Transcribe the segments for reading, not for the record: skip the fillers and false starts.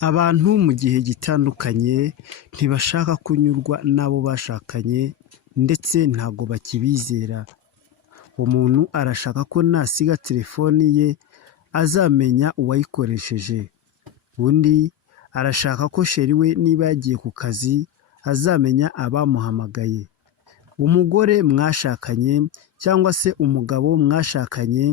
Abantu mu gihe gitandukanye ntibashaka kunyurwa n'abo bashakanye ndetse ntabwo bakibizera. Umuntu arashaka ko nasiga telefoni ye azamenya uwayikoresheje. Undi arashaka ko sheri we niba yagiye ku kazi azamenya abamuhamagaye. Umugore mwashakanye cyangwa se umugabo mwashakanye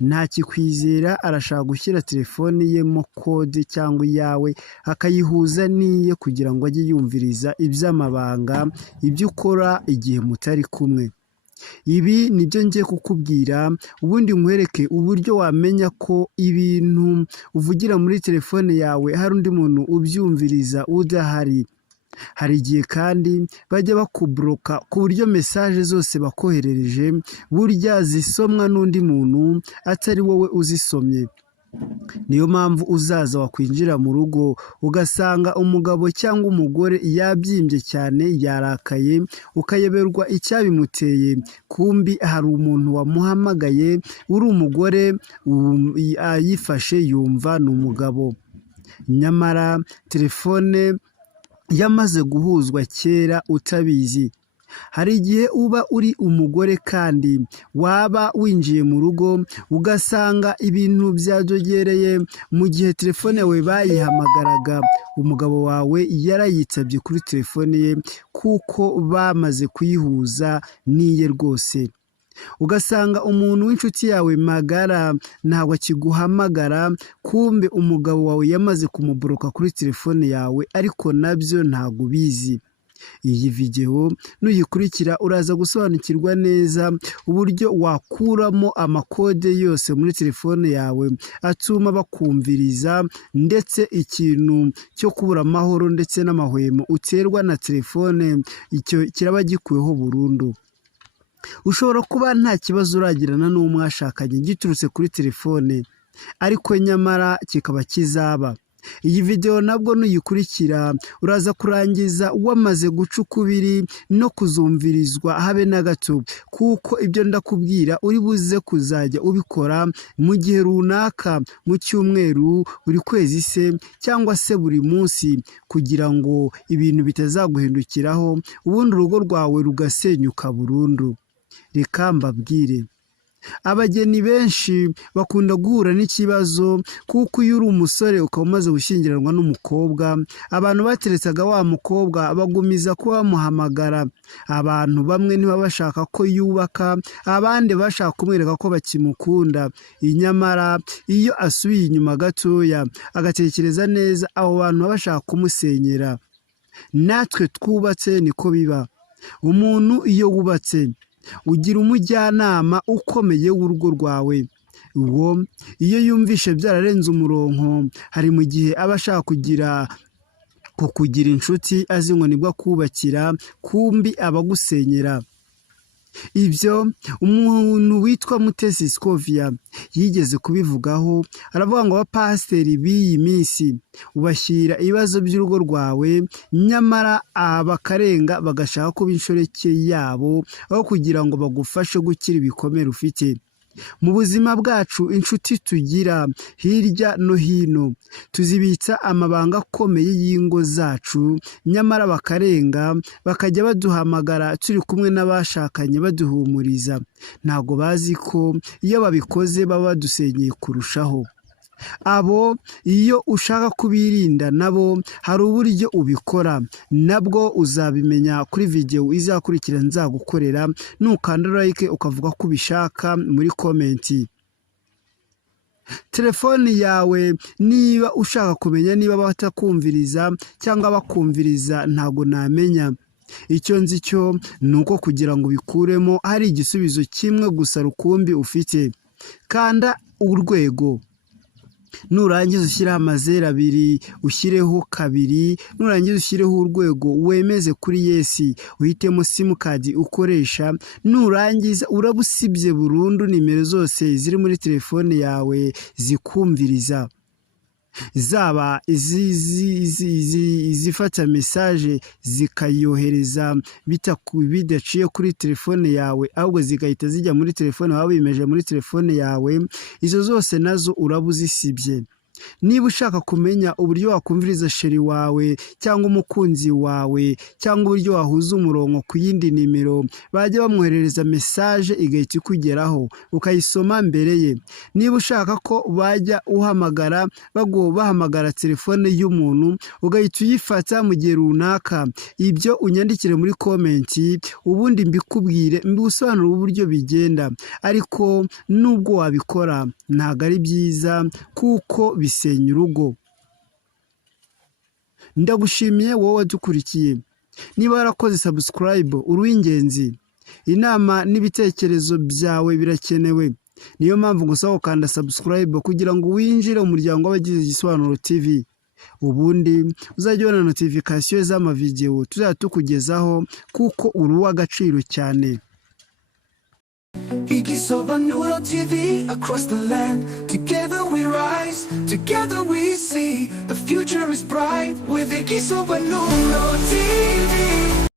ntakikwizera, arashaka gushyira telefoni ye mo kode cyangwa iyawe akayihuza n'iye kugira ngo ajye yumviriza iby'amabanga, ibyo ukora igihe mutari kumwe. Ibi nibyo ngiye kukubwira, ubundi nkwereke uburyo wamenya ko ibintu uvugira muri telefone yawe hari undi muntu ubyumviriza udahari. Hari igihe kandi bajya bakubloka ku buryo mesaje zose bakoherereje burya zisomwa n'undi muntu atari wowe uzisomye. Niyo mpamvu uzaza wakwinjira mu rugo ugasanga umugabo cyangwa umugore yabyimbye cyane, yarakaye, ukayoberwa icyabimuteye. Kumbi hari umuntu wamuhamagaye, uri umugore yifashe yumva ni umugabo, nyamara telefone yamaze guhuzwa kera utabizi. Hari igihe uba uri umugore kandi waba winjiye mu rugo ugasanga ibintu byadogereye mu gihe telefone yawe bayihamagaraga, umugabo wawe yarayitabye kuri telefone ye kuko bamaze kuyihuza n'iye rwose. Ugasanga umuntu w'inshuti yawe magara ntabwo akiguhamagara, kumbe umugabo wawe yamaze kumubloka kuri telefone yawe ariko nabyo ntabwo ubizi. Iyi video nuyikurikira uraza gusobanukirwa neza uburyo wakuramo amakode yose muri telefone yawe atuma bakumviriza, ndetse ikintu cyo kubura amahoro ndetse n'amahwemo uterwa na telefone icyo kiraba gikuweho burundu. Ushobora kuba nta kibazo uragirana n'uwo mwashakanye giturutse kuri telefone, ariko nyamara kikaba kizaba. Iyi video nabwo nuyikurikira uraza kurangiza wamaze guca ukubiri no kuzumvirizwa habe na gato, kuko ibyo ndakubwira uri buze kuzajya ubikora mu gihe runaka, mu cyumweru, buri kwezi se cyangwa se buri munsi, kugira ngo ibintu bitazaguhindukiraho ubundi urugo rwawe rugasenyuka burundu. Reka mbabwire, abageni benshi bakunda guhura n'ikibazo kuko iyo uri umusore ukaba umaze gushyingiranwa n'umukobwa, abantu bateretsaga wa mukobwa bagumiza kuba bamuhamagara. Abantu bamwe ntibaba bashaka ko yubaka, abandi bashaka kumwereka ko bakimukunda. Nyamara iyo asubiye inyuma gatoya agatekereza neza, abo bantu baba bashaka kumusenyera. Natwe twubatse niko biba. Umuntu iyo wubatse ugira umujyanama ukomeye w'urugo rwawe. Uwo iyo yumvishe byararenze umurongo, hari mu gihe aba ashaka kukugira inshuti azi ngo nibwo akubakira, kumbi abagusenyera. Ibyo umuntu witwa Mutesi Scovia yigeze kubivugaho, aravuga ngo abapasiteri b'iyi minsi ubashyira ibibazo by'urugo rwawe, nyamara bakarenga bagashaka kuba inshoreke yabo aho kugira ngo bagufashe gukira ibikomere ufite. Mu buzima bwacu inshuti tugira hirya no hino tuzibitsa amabanga akomeye y'ingo zacu, nyamara bakarenga bakajya baduhamagara turi kumwe n'abashakanye baduhumuriza. Ntabwo bazi ko iyo babikoze baba badusenyeye kurushaho. Abo iyo ushaka kubirinda nabo hari uburyo ubikora, nabwo uzabimenya kuri video izakurikira nzagukorera, nukanda like ukavuga ko ubishaka muri komenti. Telefoni yawe niba ushaka kumenya niba batakumviriza cyangwa bakumviriza ntabwo namenya. Icyo nzi cyo ni uko kugira ngo bikuremo hari igisubizo kimwe gusa rukumbi ufite. Kanda urwego, nurangiza ushyireho amazeru 2, ushyireho 2, nurangiza ushyireho urwego, wemeze kuri yesi, uhitemo simukadi ukoresha. Nurangiza urabusibye burundu nimero zose ziri muri telefone yawe zikumviriza, zaba izifata mesaje zikayohereza bidaciye kuri telefone yawe, ahubwo zigahita zijya muri telefone wawe bimeje muri telefone yawe. Izo zose nazo urabuzisibye. niba ushaka kumenya uburyo wakumviriza sheri wawe cyangwa umukunzi wawe cyangwa uburyo wahuza umurongo ku yindi nimero, bajya bamwoherereza mesaje igahita ikugeraho ukayisoma mbere ye. Niba ushaka ko bajya uhamagara bahamagara telefone y'umuntu ugahita uyifata mu gihe runaka, ibyo unyandikire muri komenti ubundi mbikubwire mbigusobanurire uburyo bigenda. Ariko nubwo wabikora ntabwo ari byiza kuko bisenya urugo. Ndagushimiye wowe wadukurikiye. Niba warakoze subscribe uri uw'ingenzi. Inama n'ibitekerezo byawe birakenewe. Niyo mpamvu ngusaba gukanda subscribe kugira ngo winjire mu muryango w'abagize Igisobanuro TV. Ubundi uzajya ubona notification z'amavideo tuzajya tukugezaho kuko uri uw'agaciro cyane. Igisobanuro TV across the land. Together we rise, together we see. The future is bright with Igisobanuro TV.